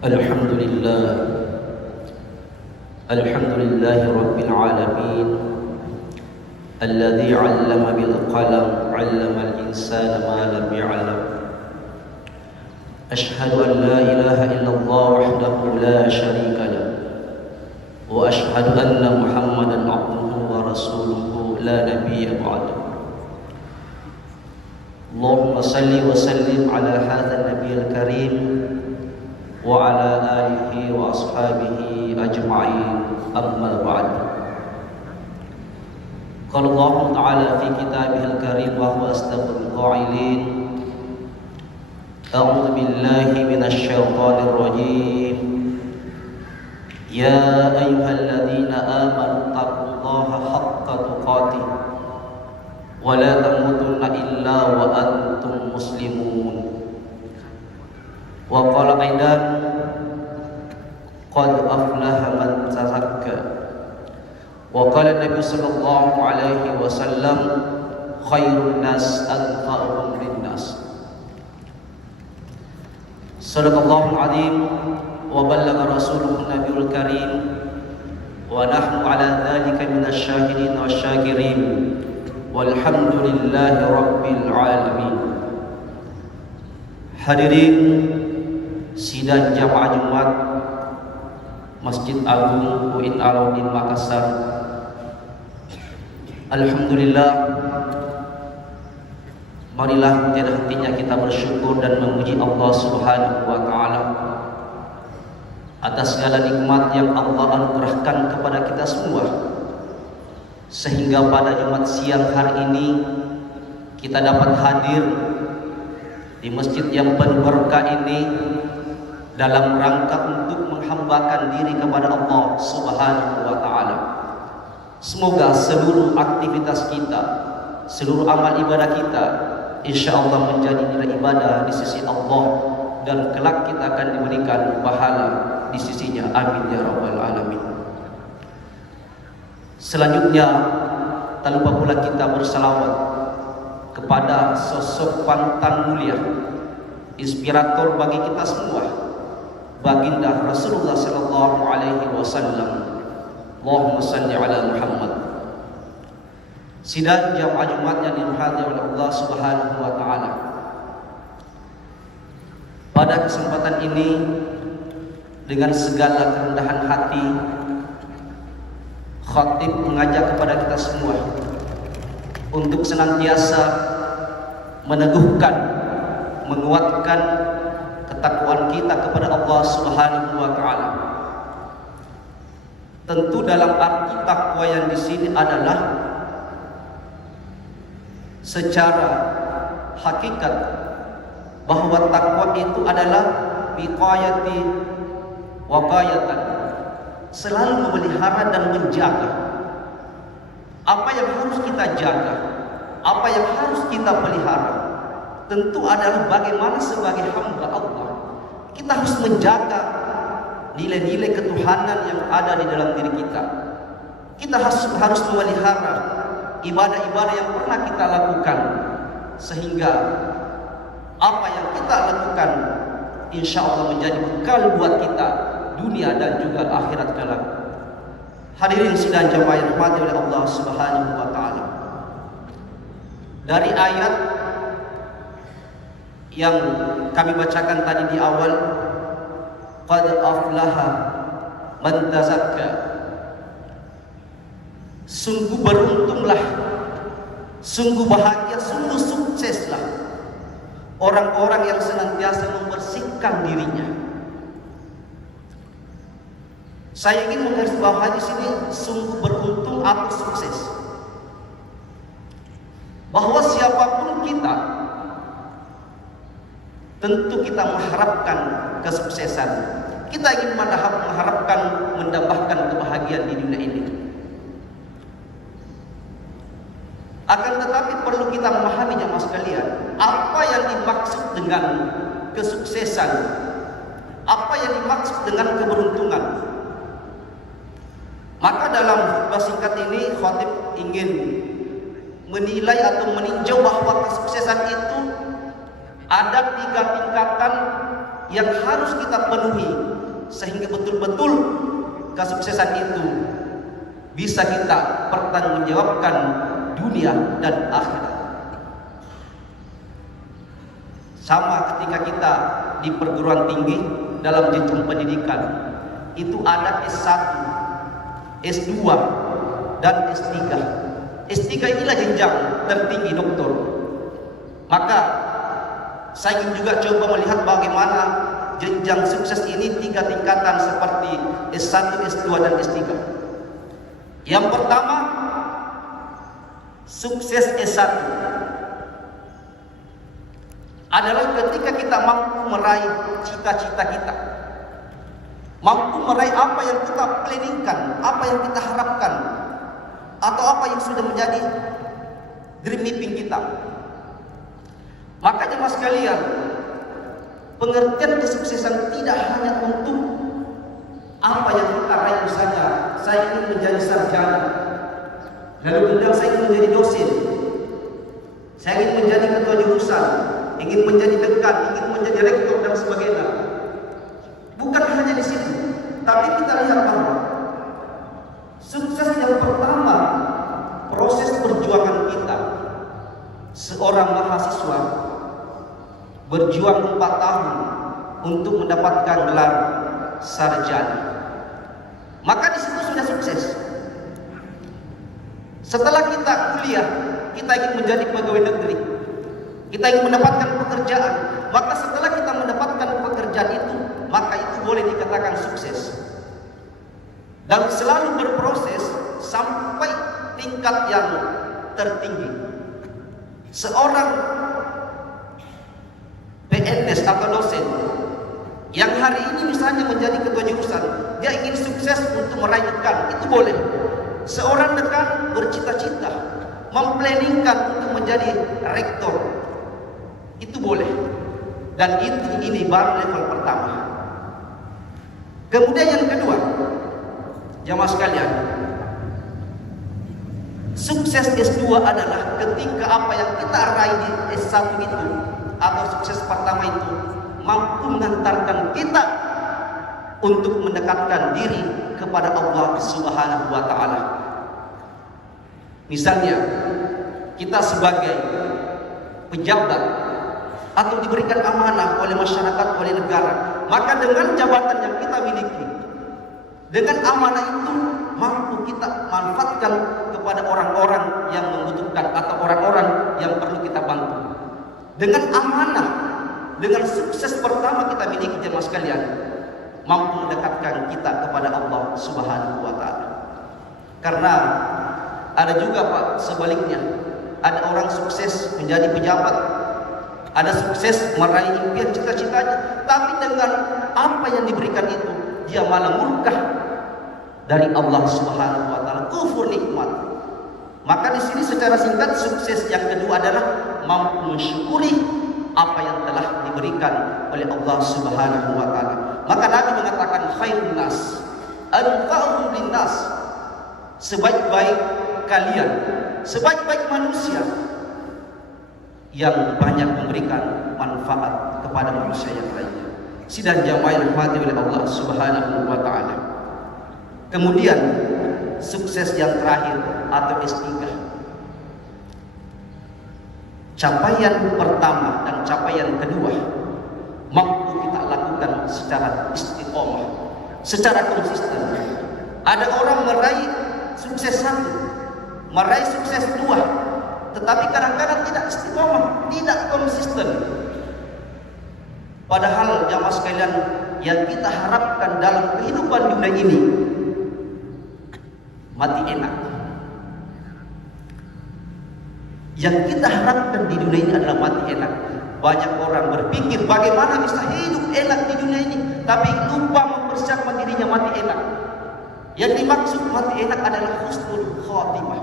الحمد لله الحمد لله رب العالمين الذي علم بالقلم علم الإنسان ما لم يعلم أشهد أن لا إله إلا الله وحده لا شريك له وأشهد أن محمدا عبده ورسوله لا نبي بعده اللهم صل وسلم على هذا النبي الكريم وعلى آله وأصحابه أجمعين أما بعد قال الله تعالى في كتابه الكريم وهو أصدق القائلين أعوذ بالله من الشيطان الرجيم يا أيها الذين آمنوا اتقوا الله حق تقاته ولا تموتن إلا وأنتم مسلمون وقال أيضا قد أفلح من تزكى وقال النبي صلى الله عليه وسلم خير الناس أنفعهم للناس صدق الله العظيم وبلغ رسوله النبي الكريم ونحن على ذلك من الشاهدين والشاكرين والحمد لله رب العالمين. Hadirin sidang jamaah Jumat Masjid Agung UIN Alauddin Makassar, alhamdulillah, marilah tiada hentinya kita bersyukur dan memuji Allah Subhanahu wa taala atas segala nikmat yang Allah anugerahkan kepada kita semua, sehingga pada Jumat siang hari ini kita dapat hadir di masjid yang penuh berkah ini dalam rangka untuk menghambakan diri kepada Allah Subhanahu wa taala. Semoga seluruh aktivitas kita, seluruh amal ibadah kita insyaallah menjadi nilai ibadah di sisi Allah dan kelak kita akan diberikan pahala di sisinya. Amin ya rabbal alamin. Selanjutnya, tak lupa pula kita bersalawat kepada sosok panutan mulia, inspirator bagi kita semua, baginda Rasulullah sallallahu alaihi wasallam. Allahumma salli ala Muhammad. Sidang jamaah Jumat yang dirahmati oleh Allah Subhanahu wa taala. Pada kesempatan ini dengan segala kerendahan hati, khatib mengajak kepada kita semua untuk senantiasa meneguhkan, menguatkan ketakwaan kita kepada Allah Subhanahu wa taala. Tentu dalam arti takwa yang di sini adalah secara hakikat bahwa takwa itu adalah wiqayati waqayatan, selalu memelihara dan menjaga apa yang harus kita jaga, apa yang harus kita pelihara. Tentu adalah bagaimana sebagai hamba Allah kita harus menjaga nilai-nilai ketuhanan yang ada di dalam diri kita. Kita harus memelihara ibadah-ibadah yang pernah kita lakukan, sehingga apa yang kita lakukan insya Allah menjadi bekal buat kita dunia dan juga akhirat kelak. Hadirin sidang jamaah yang dirahmati oleh Allah Subhanahu wa taala. Dari ayat yang kami bacakan tadi di awal, qad aflaha man tazakka, sungguh beruntunglah, sungguh bahagia, sungguh sukseslah orang-orang yang senantiasa membersihkan dirinya. Saya ingin menggarisbawahi di sini sungguh beruntung atau sukses, bahwa siapapun kita tentu kita mengharapkan kesuksesan. Kita ingin mengharapkan mendapatkan kebahagiaan di dunia ini. Akan tetapi perlu kita memahami jemaah sekalian, apa yang dimaksud dengan kesuksesan, apa yang dimaksud dengan keberuntungan. Maka dalam khutbah singkat ini khatib ingin menilai atau meninjau bahwa kesuksesan itu ada 3 tingkatan yang harus kita penuhi sehingga betul-betul kesuksesan itu bisa kita pertanggungjawabkan dunia dan akhirat. Sama ketika kita di perguruan tinggi dalam jenjang pendidikan, itu ada S1, S2 dan S3. S3 inilah jenjang tertinggi doktor. Maka saya ingin juga coba melihat bagaimana jenjang sukses ini 3 tingkatan seperti S1, S2 dan S3. Yang pertama, sukses S1 adalah ketika kita mampu meraih cita-cita kita, mampu meraih apa yang kita planningkan, apa yang kita harapkan, atau apa yang sudah menjadi dream mapping kita. Makanya mas sekalian, pengertian kesuksesan tidak hanya untuk apa yang kita raih, misalnya saya ingin menjadi sarjana, lalu kemudian saya ingin menjadi dosen, saya ingin menjadi ketua jurusan, ingin menjadi dekan, ingin menjadi rektor dan sebagainya. Bukan hanya di situ, tapi kita lihat bahwa sukses yang pertama, proses perjuangan kita. Seorang mahasiswa berjuang 4 tahun untuk mendapatkan gelar sarjana, maka di situ sudah sukses. Setelah kita kuliah, kita ingin menjadi pegawai negeri, kita ingin mendapatkan pekerjaan, maka setelah kita mendapatkan pekerjaan itu, maka itu boleh dikatakan sukses. Dan selalu berproses sampai tingkat yang tertinggi. Seorang PNS atau dosen yang hari ini misalnya menjadi ketua jurusan, dia ingin sukses untuk meraih dekan, itu boleh. Seorang dekan bercita-cita memplaningkan untuk menjadi rektor, itu boleh. Dan ini baru level pertama. Kemudian yang kedua, jamaah sekalian, sukses S2 adalah ketika apa yang kita raih di S1 itu atau sukses pertama itu mampu mengantarkan kita untuk mendekatkan diri kepada Allah Subhanahu wa taala. Misalnya, kita sebagai pejabat atau diberikan amanah oleh masyarakat, oleh negara, maka dengan jabatan yang kita miliki, dengan amanah itu mampu kita manfaatkan kepada orang-orang yang membutuhkan atau orang-orang yang perlu kita bantu. Dengan amanah, dengan sukses pertama kita miliki, jemaah sekalian, mampu mendekatkan kita kepada Allah Subhanahu wa taala. Karena ada juga Pak sebaliknya, ada orang sukses menjadi pejabat, ada sukses meraih impian cita-citanya, tapi dengan apa yang diberikan itu dia malah murka dari Allah Subhanahu wa taala, kufur nikmat. Maka di sini secara singkat, sukses yang kedua adalah mampu mensyukuri apa yang telah diberikan oleh Allah Subhanahu wa taala. Maka Nabi mengatakan khairun nas anfa'uhum linnas, sebaik-baik kalian, sebaik-baik manusia yang banyak memberikan manfaat kepada manusia yang lainnya. Sidang jamaah yang dirahmati oleh Allah Subhanahu wa taala. Kemudian sukses yang terakhir atau S3. Capaian pertama dan capaian kedua mampu kita lakukan secara istiqomah, secara konsisten. Ada orang meraih sukses 1, meraih sukses 2, tetapi kadang-kadang tidak istiqomah, tidak konsisten. Padahal jamaah sekalian, yang kita harapkan dalam kehidupan dunia ini mati enak. Yang kita harapkan di dunia ini adalah mati enak. Banyak orang berpikir bagaimana bisa hidup enak di dunia ini, tapi lupa mempersiapkan dirinya mati enak. Yang dimaksud mati enak adalah husnul khotimah.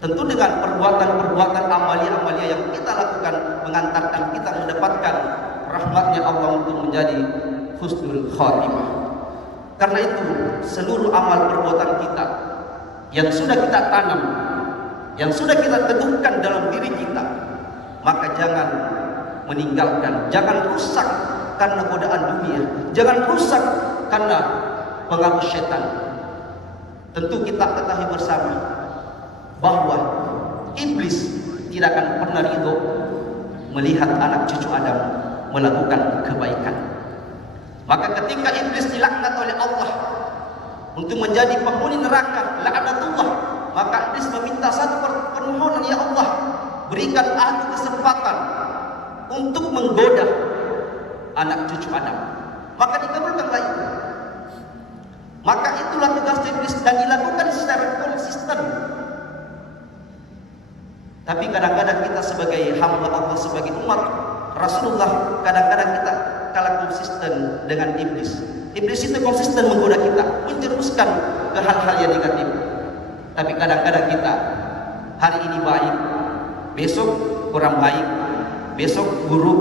Tentu dengan perbuatan-perbuatan amalia-amalia yang kita lakukan mengantarkan kita mendapatkan rahmatnya Allah untuk menjadi husnul khotimah. Karena itu seluruh amal perbuatan kita yang sudah kita tanam, yang sudah kita teguhkan dalam diri kita, maka jangan meninggalkan. Jangan rusak karena godaan dunia. Jangan rusak karena pengaruh syaitan. Tentu kita ketahui bersama bahwa iblis tidak akan pernah ridho melihat anak cucu Adam melakukan kebaikan. Maka ketika iblis dilaknat oleh Allah untuk menjadi penghuni neraka, laknatullah, maka iblis meminta satu permohonan, ya Allah, berikan aku kesempatan untuk menggoda anak cucu Adam. Maka dikabulkanlah itu. Maka itulah tugas iblis dan dilakukan secara konsisten. Tapi kadang-kadang kita sebagai hamba Allah, sebagai umat Rasulullah, kadang-kadang kita kalah konsisten dengan iblis. Iblis itu konsisten menggoda kita, menjerumuskan ke hal-hal yang negatif. Tapi kadang-kadang kita hari ini baik, besok kurang baik, besok buruk,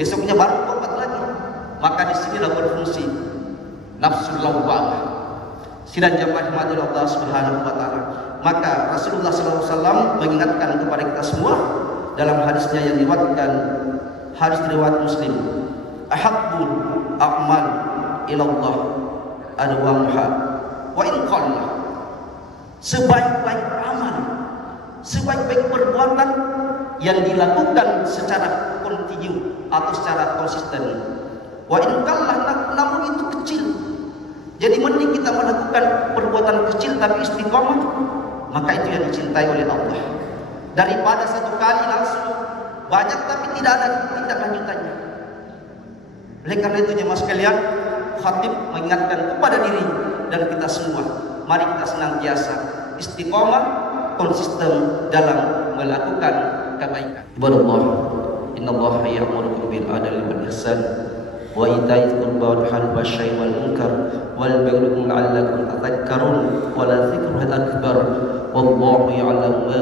besoknya baru tobat lagi. Maka disinilah berfungsi nafsul lawwamah, sidang jamaah rahmatil Allah Subhanahu wa taala. Maka Rasulullah SAW mengingatkan kepada kita semua dalam hadisnya yang diriwayatkan, hadis riwayat Muslim, ahabbul a'mal ilallah adwamuha wa in qalla. Sebaik-baik amal, sebaik-baik perbuatan yang dilakukan secara kontinu atau secara konsisten. Wa in qalla, namun itu kecil. Jadi mending kita melakukan perbuatan kecil tapi istiqomah, maka itu yang dicintai oleh Allah, daripada satu kali langsung banyak tapi tidak ada tindak lanjutannya. Oleh karena itu jemaah sekalian, khatib mengingatkan kepada diri dan kita semua, mari kita senantiasa istiqomah, konsisten dalam melakukan kebaikan. Ibadallah, innallaha ya'muru bil adli wal ihsan wa ita'i dzil qurba wa nahyi 'anil fahsya'i wal munkar wal baghi la'allakum tadhakkarun wa la dzikrullahi akbar wallahu ya'lamu ma